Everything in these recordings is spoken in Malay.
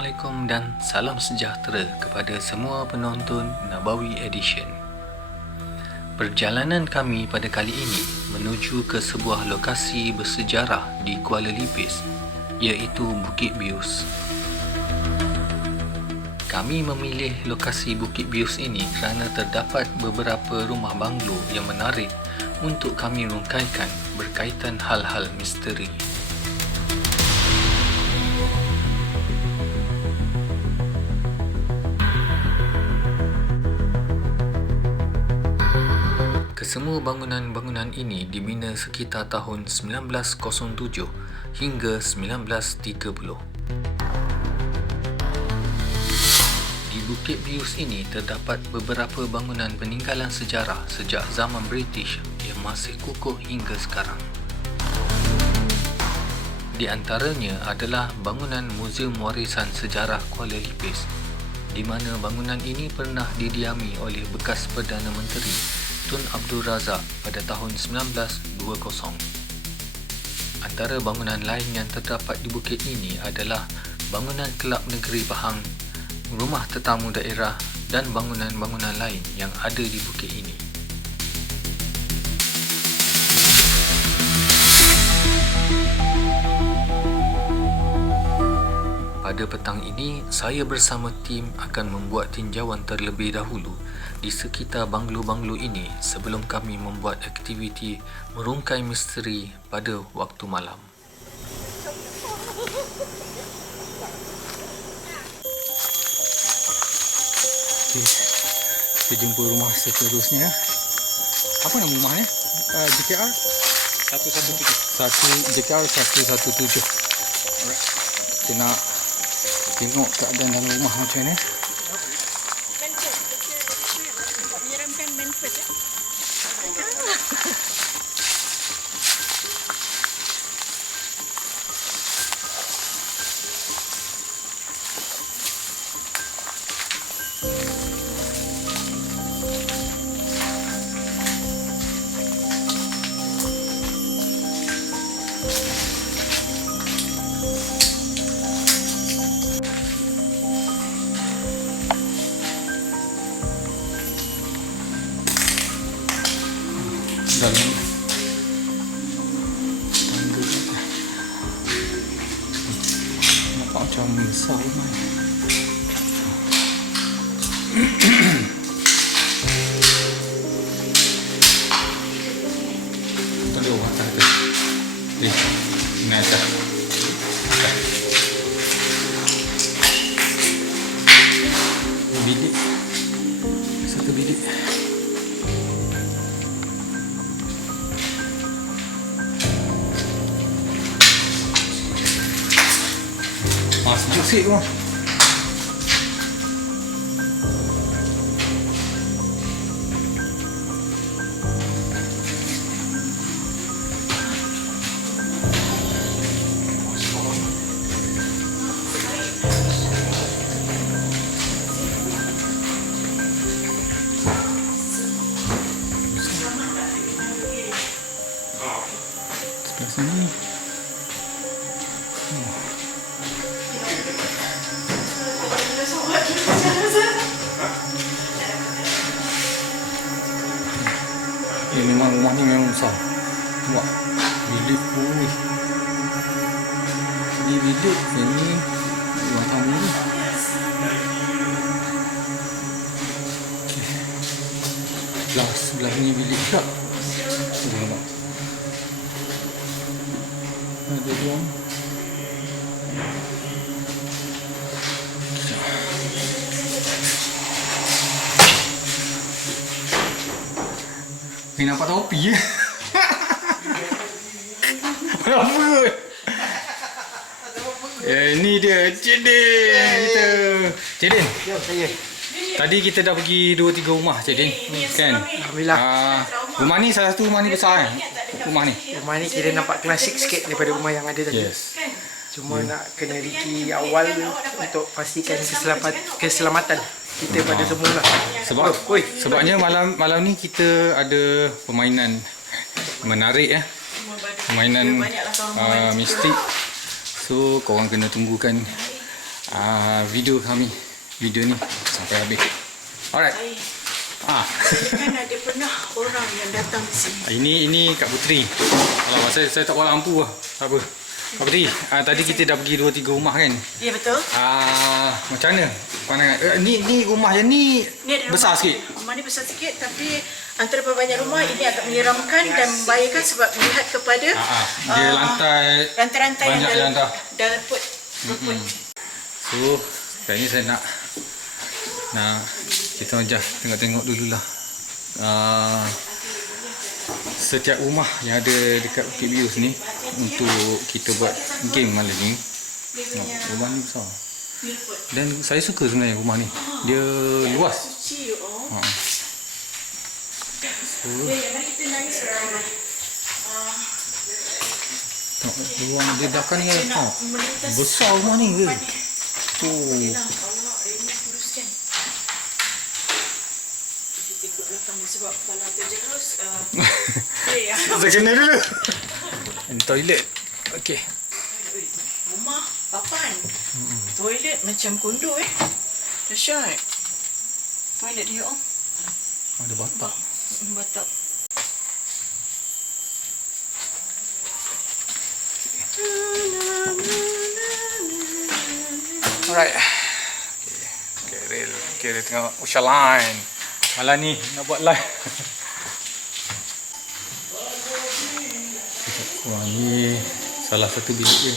Assalamualaikum dan salam sejahtera kepada semua penonton Nabawi Edition. Perjalanan kami pada kali ini menuju ke sebuah lokasi bersejarah di Kuala Lipis, iaitu Bukit Bius. Kami memilih lokasi Bukit Bius ini kerana terdapat beberapa rumah banglo yang menarik untuk kami rungkaikan berkaitan hal-hal misteri. Kesemua bangunan-bangunan ini dibina sekitar tahun 1907 hingga 1930. Di Bukit Bius ini terdapat beberapa bangunan peninggalan sejarah sejak zaman British yang masih kukuh hingga sekarang. Di antaranya adalah bangunan Muzium Warisan Sejarah Kuala Lipis, di mana bangunan ini pernah didiami oleh bekas Perdana Menteri Tun Abdul Razak pada tahun 1920. Antara bangunan lain yang terdapat di bukit ini adalah bangunan Kelab Negeri Pahang, rumah tetamu daerah dan bangunan-bangunan lain yang ada di bukit ini. Pada petang ini, saya bersama tim akan membuat tinjauan terlebih dahulu di sekitar banglo-banglo ini sebelum kami membuat aktiviti merungkai misteri pada waktu malam. Okay. Kita jumpa rumah seterusnya. Apa nama rumahnya? JKR 117. JKR 117. Alright. Kita nak tengok keadaan dalam rumah macam ni. Dalam tangga nampak macam besar rumah. Tak ada orang atas. Ini atas. Bilik. Satu bilik. Sejuk sikit tu. Sebelah sini. Memang rumah ni memang besar. Nampak bilik. Ini bilik. Ini ruang tamu ni. Okay. Sebelah ni bilik pula. Nampak. Ada ruang. Ni nampak topi je. Apa? Ni dia Cik Din kita. Cik Din. Ya, saya. Tadi kita dah pergi 2-3 rumah Cik Din. Kan? Alhamdulillah. Rumah ni salah satu rumah ni besar kan? Rumah ni. Rumah ni kira nampak klasik sikit daripada rumah yang ada tadi. Yes. Cuma nak kena riki awal untuk pastikan keselamatan kita pada semula. Sebabnya malam ni kita ada permainan menarik permainan mistik. So korang kena tunggukan video ni sampai habis. Alright. Kan ada pernah orang yang datang di sini. Ini Kak Putri. Alamak, saya tak bawa lampu lah. Tak apa. Kak Putri, tadi kita dah pergi 2-3 rumah kan? Ya, betul. Macam mana pandangan? Ni rumah yang ni besar sikit. Rumah ni besar sikit, tapi antara banyak rumah ini agak menyeramkan dan membahayakan sebab melihat kepada dia rantai-rantai banyak yang dah. dalam put. So, sekarang ni saya nak kita aja tengok-tengok dululah. Setiap rumah yang ada dekat Bukit Bius ni untuk kita buat game malam ni. Rumah ni besar. Dan saya suka sebenarnya rumah ni. Dia luas. Tengok ruang di belakang ni besar rumah ni ke? Sebab kalau terjerus Saya kena dulu. Ini toilet. Okey. rumah papan. Toilet macam kondo dahsyat. Toilet dia Ada batak. batak. Alright. Okay, dia tengok Usha Line. Malam ni nak buat live. Wah, ni salah satu bilik dia.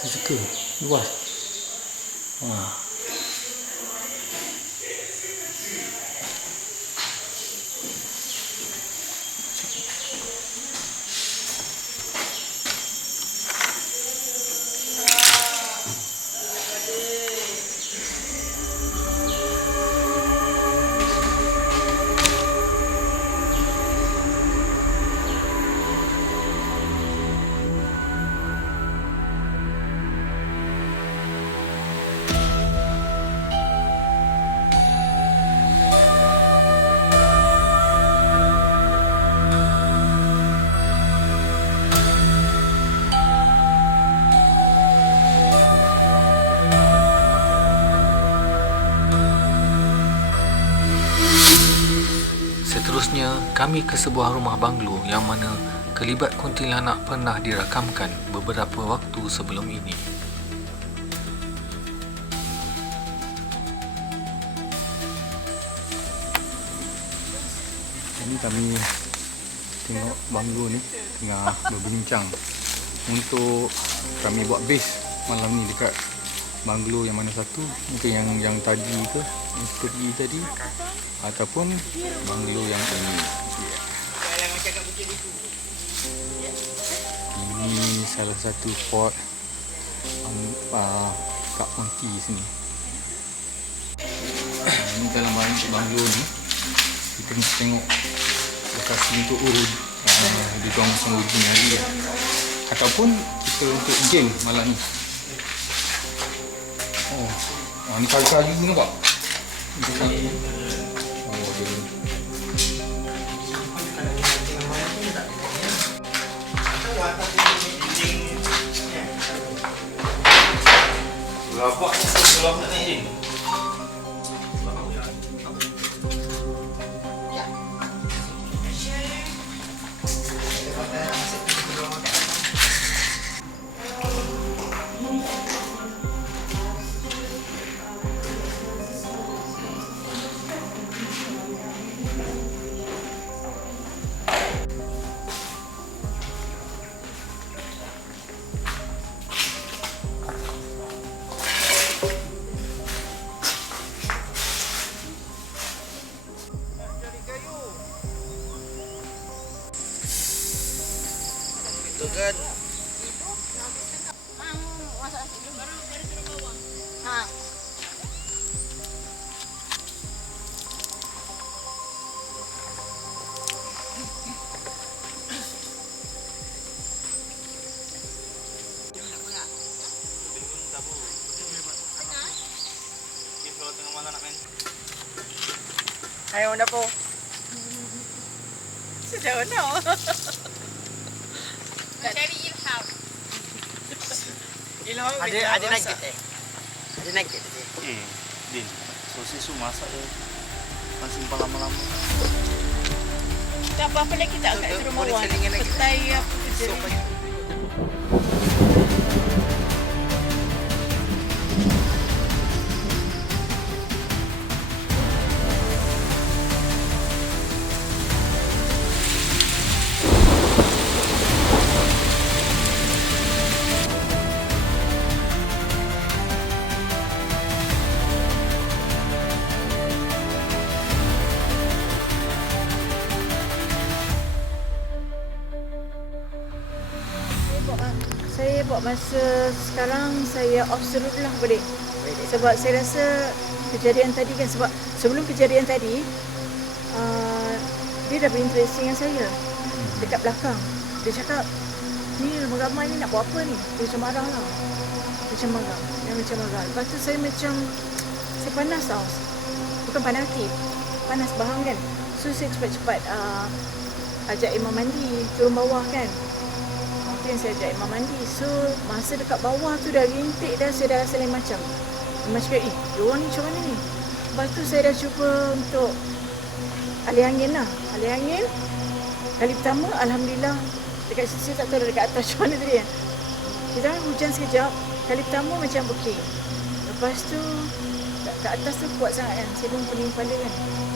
Saya suka. Luas. Seterusnya, kami ke sebuah rumah banglo yang mana kelibat kuntilanak pernah dirakamkan beberapa waktu sebelum ini. Ini kami tengok banglo ni tengah berbincang untuk kami buat base malam ni dekat banglo yang mana satu, mungkin yang tadi ke, yang kita pergi tadi, ataupun banglo yang ini. Ini salah satu port Kak Ponti sini. Ini dalam banglo ni kita mesti tengok lokasi untuk urut di ruang semudi hari ya. Ataupun kita untuk game malam ni. Ni kayu-kayu ni nampak? Lapak nak naik je. Kan masak nasi dulu. Baru turun bawah. Ha. Ayaw na po. Sedap na Cari Ilham. Ilham Ada nugget Ada naik ke tadi? Din, sosis tu masak je. Kan simpan lama-lama. Tak apa-apa lagi tak kat rumah Boleh awak. selingan lagi. Petai apa kerja Sop ni. lagi. Saya buat masa sekarang saya absolute lah boleh. Sebab saya rasa kejadian tadi kan, sebab sebelum kejadian tadi dia dah berinteracting dengan saya dekat belakang. Dia cakap, ni ramai-ramai ni nak buat apa ni? Dia macam marah lah. Macam marah. Dia macam marah. Lepas tu saya macam, saya panas tau. Bukan panas hati. Panas bahang kan. So saya cepat-cepat ajak Imam mandi turun bawah kan. Itu yang saya ajak Imam mandi. So masa dekat bawah tu dah rintik dah, saya dah rasa lain macam. Macam diorang ni macam mana ni? Lepas tu saya dah cuba untuk alih angin lah. Alih angin. Kali pertama Alhamdulillah dekat situ saya tak tahu dekat atas macam mana tadi kan. Kita hujan sekejap. Kali pertama macam okey. Lepas tu kat atas tu kuat sangat kan. Saya pun pening kepala kan.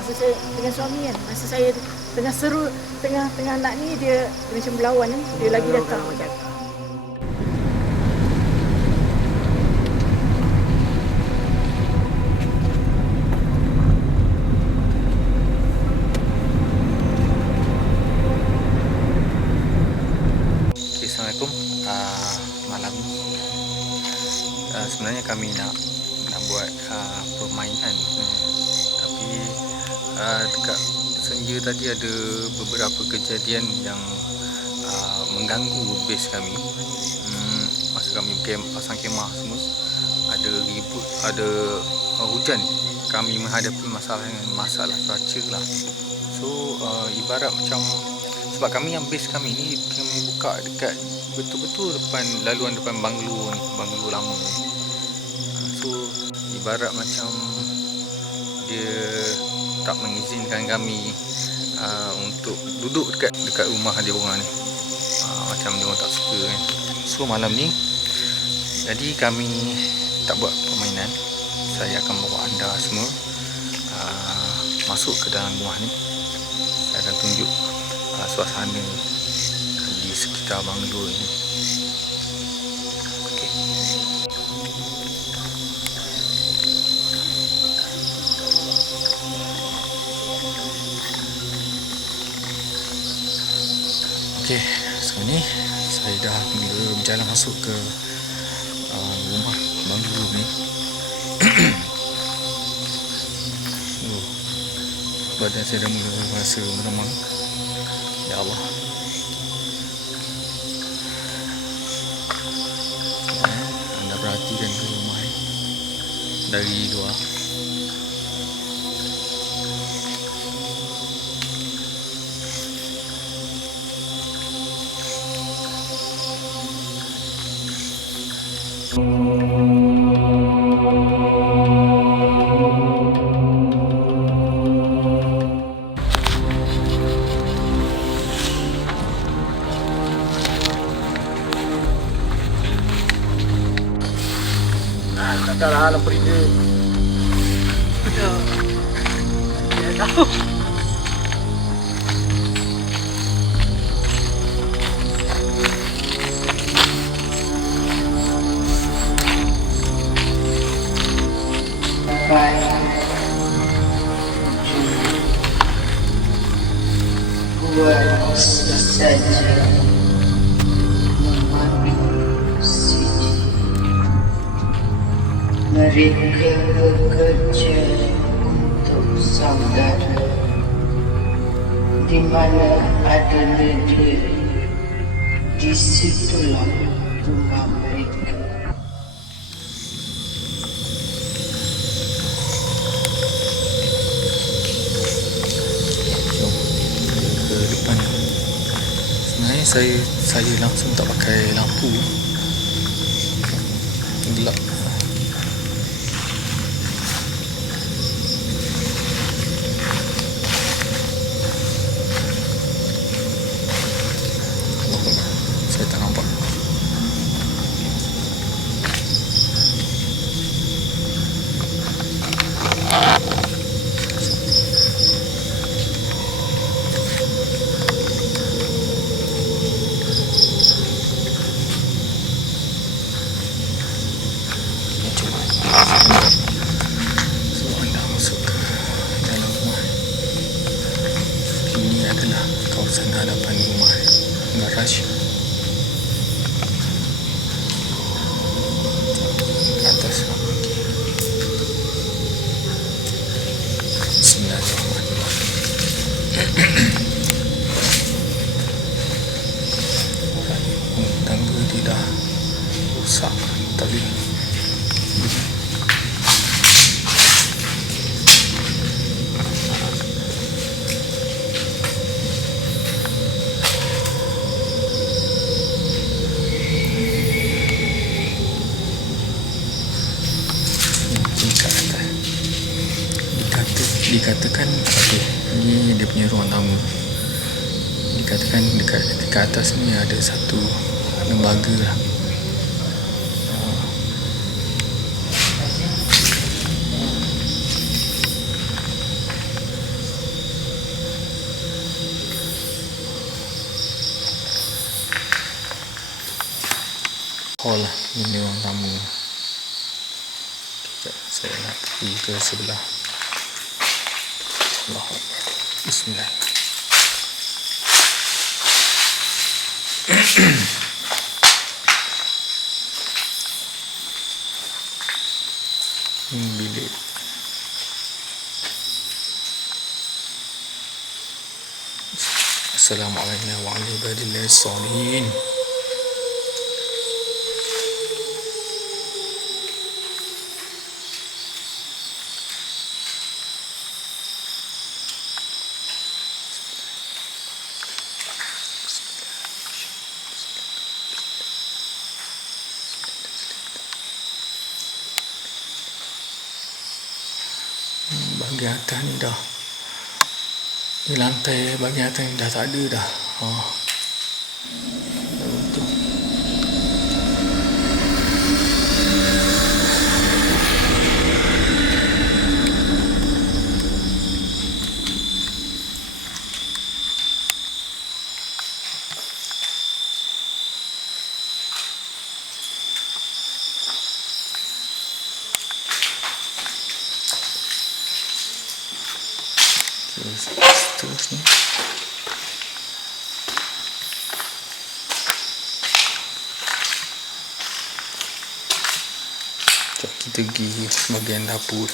Masa saya dengan suami kan. Masa saya tengah seru, tengah nak ni dia macam berlawan kan. Dia lagi datang. Assalamualaikum. Malam ni sebenarnya kami nak buat permainan, tapi dekat senja tadi ada beberapa kejadian yang mengganggu base kami. Masa kami pasang kemah semua, ada ribut, ada hujan. Kami menghadapi masalah cuaca lah. So ibarat macam, sebab kami yang base kami ni kami buka dekat betul-betul laluan depan banglo ni, banglo lama ni. So ibarat macam dia tak mengizinkan kami untuk duduk dekat rumah dia orang ni. Macam dia orang tak suka kan. So malam ni jadi kami tak buat permainan. Saya akan bawa anda semua masuk ke dalam rumah ni. Saya akan tunjuk suasana di sekitar banglo ini. Okey. Okey, sekarang ni saya dah mula berjalan masuk ke rumah banglo ni. Badan saya dah mula rasa meremang. Ya Allah. Anda perhatikan ke rumah ni dari luar. Tak lah lampu dia. Betul. Dia tahu. Buat saja mengambil sini. Mereka bekerja untuk saudara. Di mana ada negeri, di situlah rumah mereka. Jom ke depan. Sebenarnya saya langsung tak pakai lampu, gelap. adalah kawasan hadapan rumah garaj. Ke atas. Bismillahirrahmanirrahim. Tangga dia dah rusak, tali. Dikatakan ni dia punya ruang tamu. Dikatakan dekat atas ni ada satu lembaga lah. Hall lah, ini ruang tamu. Sekejap, saya nak pergi ke sebelah. Allahu Akbar. Bismillah. Ini bilik. Assalamualaikum warahmatullahi wabarakatuh. Bahagian atas ni dah, di lantai bahagian atas ni dah tak ada dah. Betul. Seterusnya kita pergi bahagian dapur.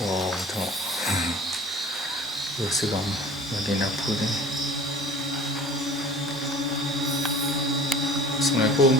Wow, tengok. Seram bahagian dapur ni. Assalamualaikum.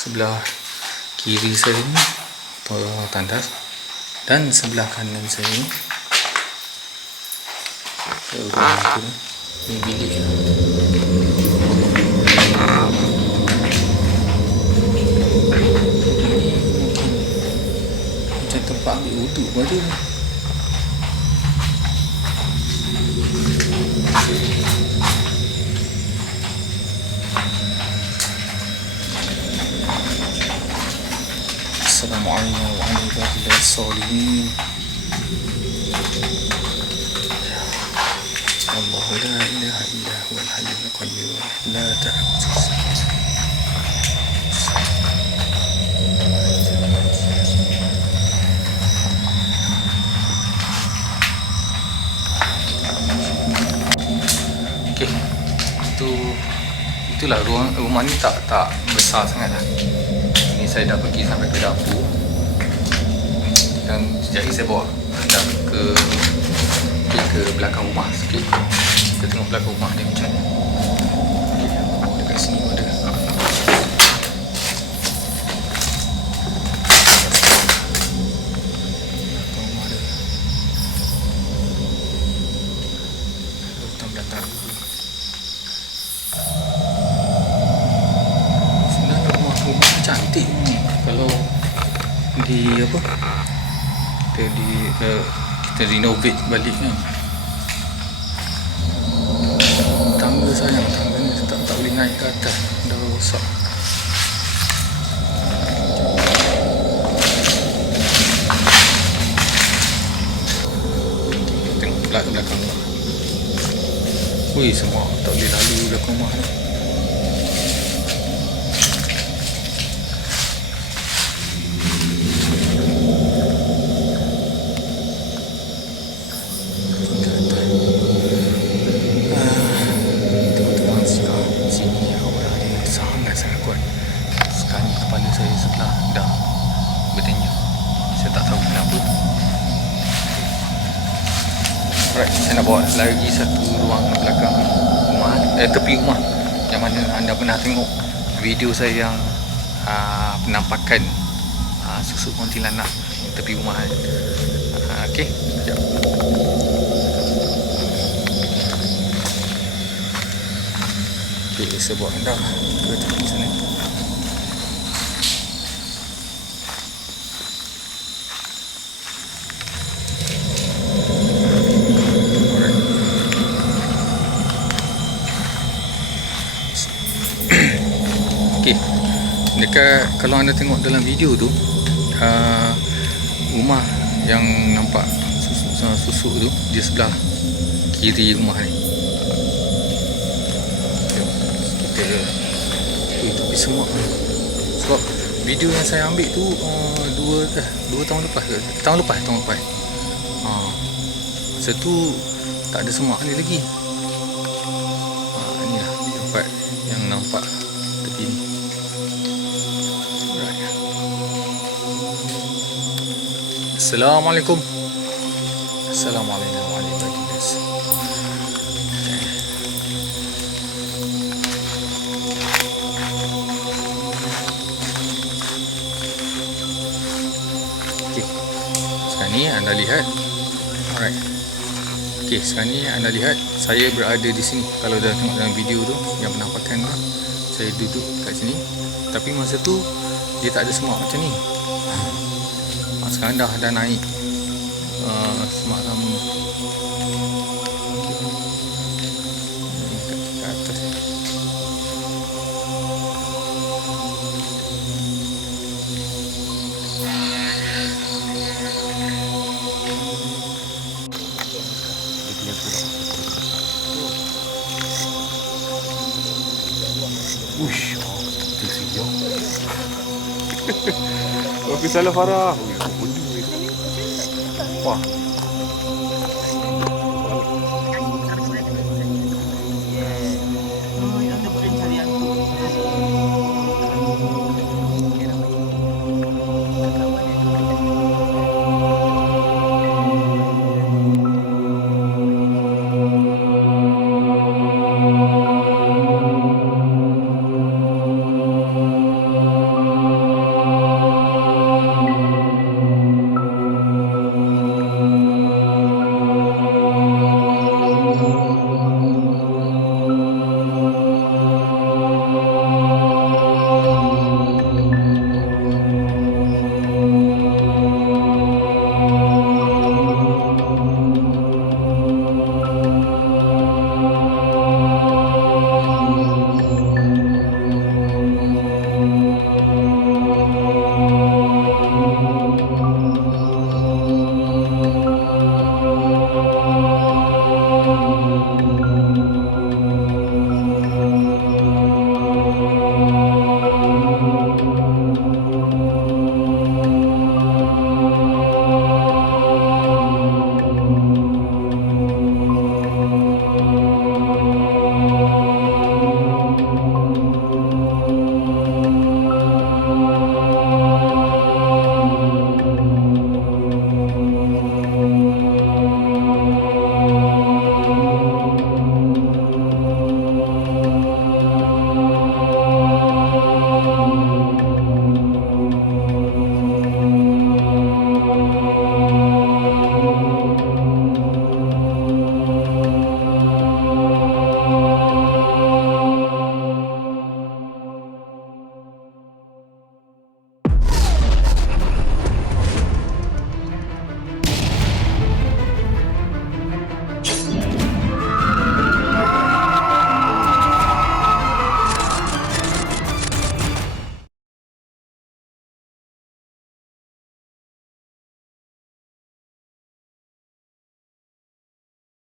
Sebelah kiri saya ni tandas, dan sebelah kanan saya ni ini bilik. Ini mungkin macam tempat ambil wuduk pada ni. Assalamualaikum warahmatullahi wabarakatuh. Allah la ilaha illa huwal hayyul qayyum la ta'khudhuhu sinatun. Okey. Itulah rumah ni tak besar sangatlah. Ni saya dah pergi sampai ke dapur, dan sekejap lagi saya bawa anda ke belakang rumah sikit. Kita tengok belakang rumah dia macam mana. Dekat sini ada datang. Sebenarnya rumah cantik ni. Kalau di apa? Kita renovate balik kan. Tangga sayang, tangga ni tak boleh naik ke atas. Dah rosak. Tengok belakang rumah. Ui, semua tak boleh lalu belakang rumah ni. Teman-teman sekarang sini aura dia sangat-sangat kuat. Sekarang ni kepala saya sebelah dah berdenyut. Saya tak tahu kenapa. Alright, saya nak bawa lagi satu ruang belakang rumah, tepi rumah, yang mana anda pernah tengok video saya yang penampakan susu kuntilanak tepi rumah. Okey, sekejap. Okey, saya bawa anda ke tepi sana. Okey, dekat kalau anda tengok dalam video tu, rumah yang nampak susuk tu dia sebelah kiri rumah ni. Tapi semua sebab video yang saya ambil tu 2 tahun lepas ke? Tahun lepas. Masa tu tak ada semak ni lagi. Inilah tempat yang nampak tepi ni. Alright. Assalamualaikum. Assalamualaikum warahmatullahi wabarakatuh. Okey. Sekarang ni anda lihat. Alright. Okey, sekarang ni anda lihat saya berada di sini. Kalau dah tengok dalam video tu yang penampakan tu, saya duduk kat sini. Tapi masa tu dia tak ada semak macam ni. Sekarang dah naik semak sama ke atas. Uish, tersiap. Aku salah Farah. Wah.